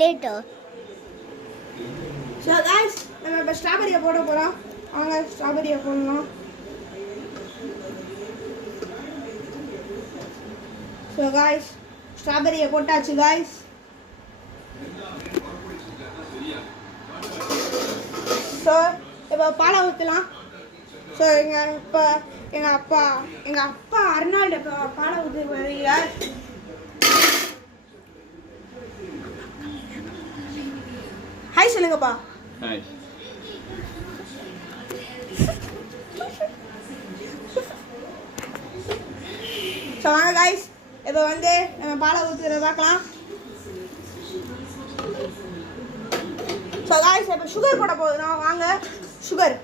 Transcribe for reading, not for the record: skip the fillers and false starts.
later. So guys, நம்ம இப்ப ஸ்ட்ராபெரியை போட போறோம். வாங்க ஸ்ட்ராபெரியை போடலாம். So guys, ஸ்ட்ராபெரியை போட்டாச்சு guys. So இப்போ பாலை ஊற்றலாம். ஸோ எங்கள் அப்பா அர்னால்டு இப்போ பாலை ஊற்றி வருகிறார். ஹாய் சொல்லுங்கப்பா. ஹாய். ஸோ வாங்க காய்ஸ், இப்போ வந்து நம்ம பாலை ஊற்றுறத பார்க்கலாம். ஸோ காய்ஸ் இப்போ சுகர் போட போகுதுண்ணா. வாங்க சுகர்